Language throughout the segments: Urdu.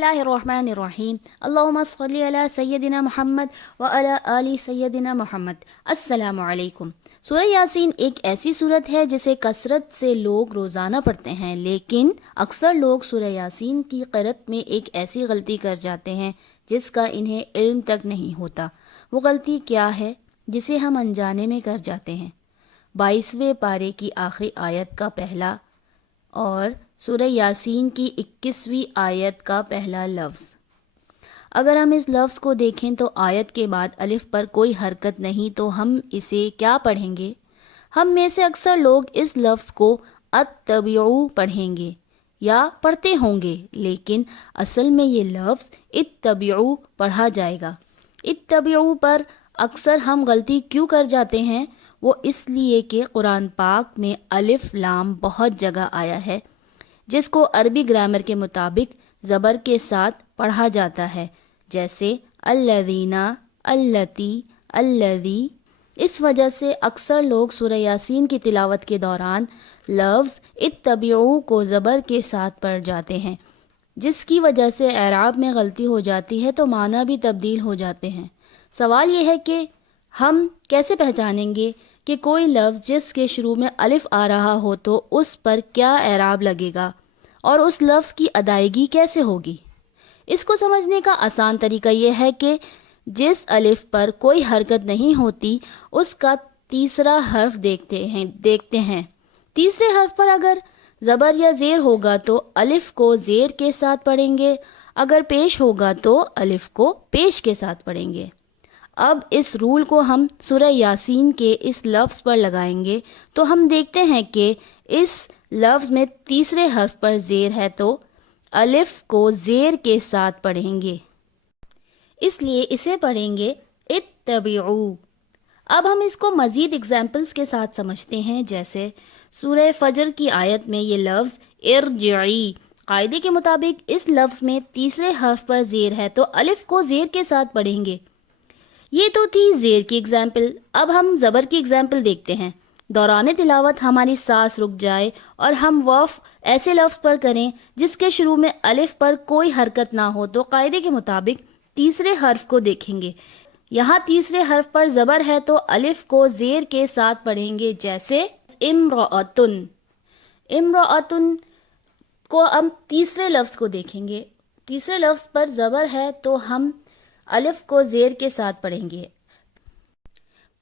اللہ الرحمن الرحیم اللہم صلی علی سیدنا محمد وعلی آل سیدنا محمد۔ السلام علیکم۔ سورہ یاسین ایک ایسی صورت ہے جسے کثرت سے لوگ روزانہ پڑھتے ہیں، لیکن اکثر لوگ سورہ یاسین کی قرأت میں ایک ایسی غلطی کر جاتے ہیں جس کا انہیں علم تک نہیں ہوتا۔ وہ غلطی کیا ہے جسے ہم انجانے میں کر جاتے ہیں؟ 22ویں پارے کی آخری آیت کا پہلا اور سورہ یاسین کی 21ویں آیت کا پہلا لفظ۔ اگر ہم اس لفظ کو دیکھیں تو آیت کے بعد الف پر کوئی حرکت نہیں، تو ہم اسے کیا پڑھیں گے؟ ہم میں سے اکثر لوگ اس لفظ کو اتبعوا پڑھیں گے یا پڑھتے ہوں گے، لیکن اصل میں یہ لفظ اتبعوا پڑھا جائے گا۔ اتبعوا پر اکثر ہم غلطی کیوں کر جاتے ہیں؟ وہ اس لیے کہ قرآن پاک میں الف لام بہت جگہ آیا ہے جس کو عربی گرامر کے مطابق زبر کے ساتھ پڑھا جاتا ہے، جیسے الذین، اللتی، الذی۔ اس وجہ سے اکثر لوگ سورہ یاسین کی تلاوت کے دوران لفظ اتبعوا کو زبر کے ساتھ پڑھ جاتے ہیں، جس کی وجہ سے اعراب میں غلطی ہو جاتی ہے تو معنی بھی تبدیل ہو جاتے ہیں۔ سوال یہ ہے کہ ہم کیسے پہچانیں گے کہ کوئی لفظ جس کے شروع میں الف آ رہا ہو تو اس پر کیا اعراب لگے گا اور اس لفظ کی ادائیگی کیسے ہوگی؟ اس کو سمجھنے کا آسان طریقہ یہ ہے کہ جس الف پر کوئی حرکت نہیں ہوتی اس کا تیسرا حرف دیکھتے ہیں۔ تیسرے حرف پر اگر زبر یا زیر ہوگا تو الف کو زیر کے ساتھ پڑھیں گے، اگر پیش ہوگا تو الف کو پیش کے ساتھ پڑھیں گے۔ اب اس رول کو ہم سورہ یاسین کے اس لفظ پر لگائیں گے تو ہم دیکھتے ہیں کہ اس لفظ میں تیسرے حرف پر زیر ہے تو الف کو زیر کے ساتھ پڑھیں گے، اس لیے اسے پڑھیں گے اتبعوا۔ اب ہم اس کو مزید اگزامپلز کے ساتھ سمجھتے ہیں، جیسے سورہ فجر کی آیت میں یہ لفظ ارجعی، قاعدے کے مطابق اس لفظ میں تیسرے حرف پر زیر ہے تو الف کو زیر کے ساتھ پڑھیں گے۔ یہ تو تھی زیر کی اگزامپل۔ اب ہم زبر کی اگزامپل دیکھتے ہیں۔ دوران تلاوت ہماری سانس رک جائے اور ہم وقف ایسے لفظ پر کریں جس کے شروع میں الف پر کوئی حرکت نہ ہو تو قاعدے کے مطابق تیسرے حرف کو دیکھیں گے۔ یہاں تیسرے حرف پر زبر ہے تو الف کو زیر کے ساتھ پڑھیں گے، جیسے امرأتن۔ امرأتن کو ہم تیسرے لفظ کو دیکھیں گے، تیسرے لفظ پر زبر ہے تو ہم الف کو زیر کے ساتھ پڑھیں گے۔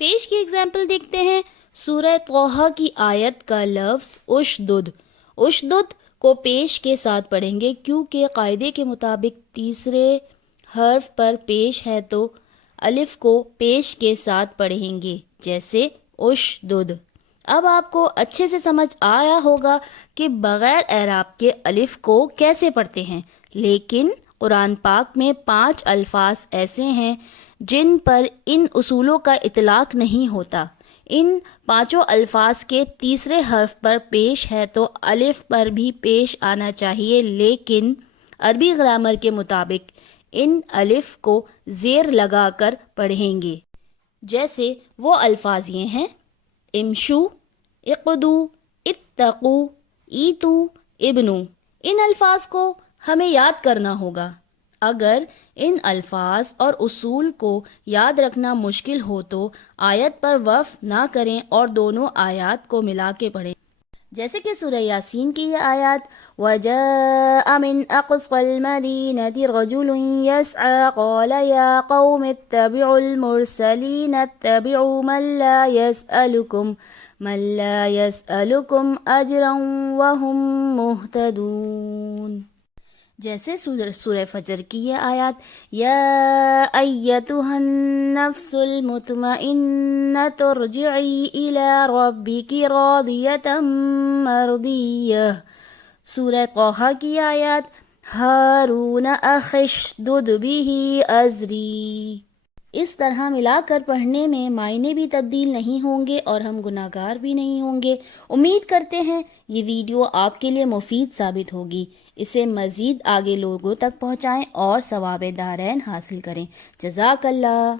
پیش کی اگزامپل دیکھتے ہیں۔ سورہ طٰہٰ کی آیت کا لفظ اشدد، اشدد کو پیش کے ساتھ پڑھیں گے کیونکہ قاعدے کے مطابق تیسرے حرف پر پیش ہے تو الف کو پیش کے ساتھ پڑھیں گے، جیسے اشدد۔ اب آپ کو اچھے سے سمجھ آیا ہوگا کہ بغیر اعراب کے الف کو کیسے پڑھتے ہیں، لیکن قرآن پاک میں 5 الفاظ ایسے ہیں جن پر ان اصولوں کا اطلاق نہیں ہوتا۔ ان 5 الفاظ کے تیسرے حرف پر پیش ہے تو الف پر بھی پیش آنا چاہیے، لیکن عربی گرامر کے مطابق ان الف کو زیر لگا کر پڑھیں گے۔ جیسے وہ الفاظ یہ ہیں: امشو، اقدو، اتقو، ایتو، ابنو۔ ان الفاظ کو ہمیں یاد کرنا ہوگا۔ اگر ان الفاظ اور اصول کو یاد رکھنا مشکل ہو تو آیت پر وقف نہ کریں اور دونوں آیات کو ملا کے پڑھیں، جیسے کہ سورہ یاسین کی یہ آیات وَجَاءَ مِنْ أَقْصَى الْمَدِينَةِ رَجُلٌ يَسْعَىٰ قَالَ يَا قَوْمِ اتَّبِعُوا الْمُرْسَلِينَ اتَّبِعُوا مَن لَّا يَسْأَلُكُمْ أَجْرًا وَهُم مُّهْتَدُونَ۔ جیسے سورہ فجر کی یہ آیات یا ایتھا النفس المطمئنۃ ارجعی الی ربک راضیۃ مرضیہ۔ سورہ طٰہٰ کی آیات ہارون اخی اشدد بہ ازری۔ اس طرح ملا کر پڑھنے میں معنی بھی تبدیل نہیں ہوں گے اور ہم گناہ گار بھی نہیں ہوں گے۔ امید کرتے ہیں یہ ویڈیو آپ کے لیے مفید ثابت ہوگی۔ اسے مزید آگے لوگوں تک پہنچائیں اور ثواب دارین حاصل کریں۔ جزاک اللہ۔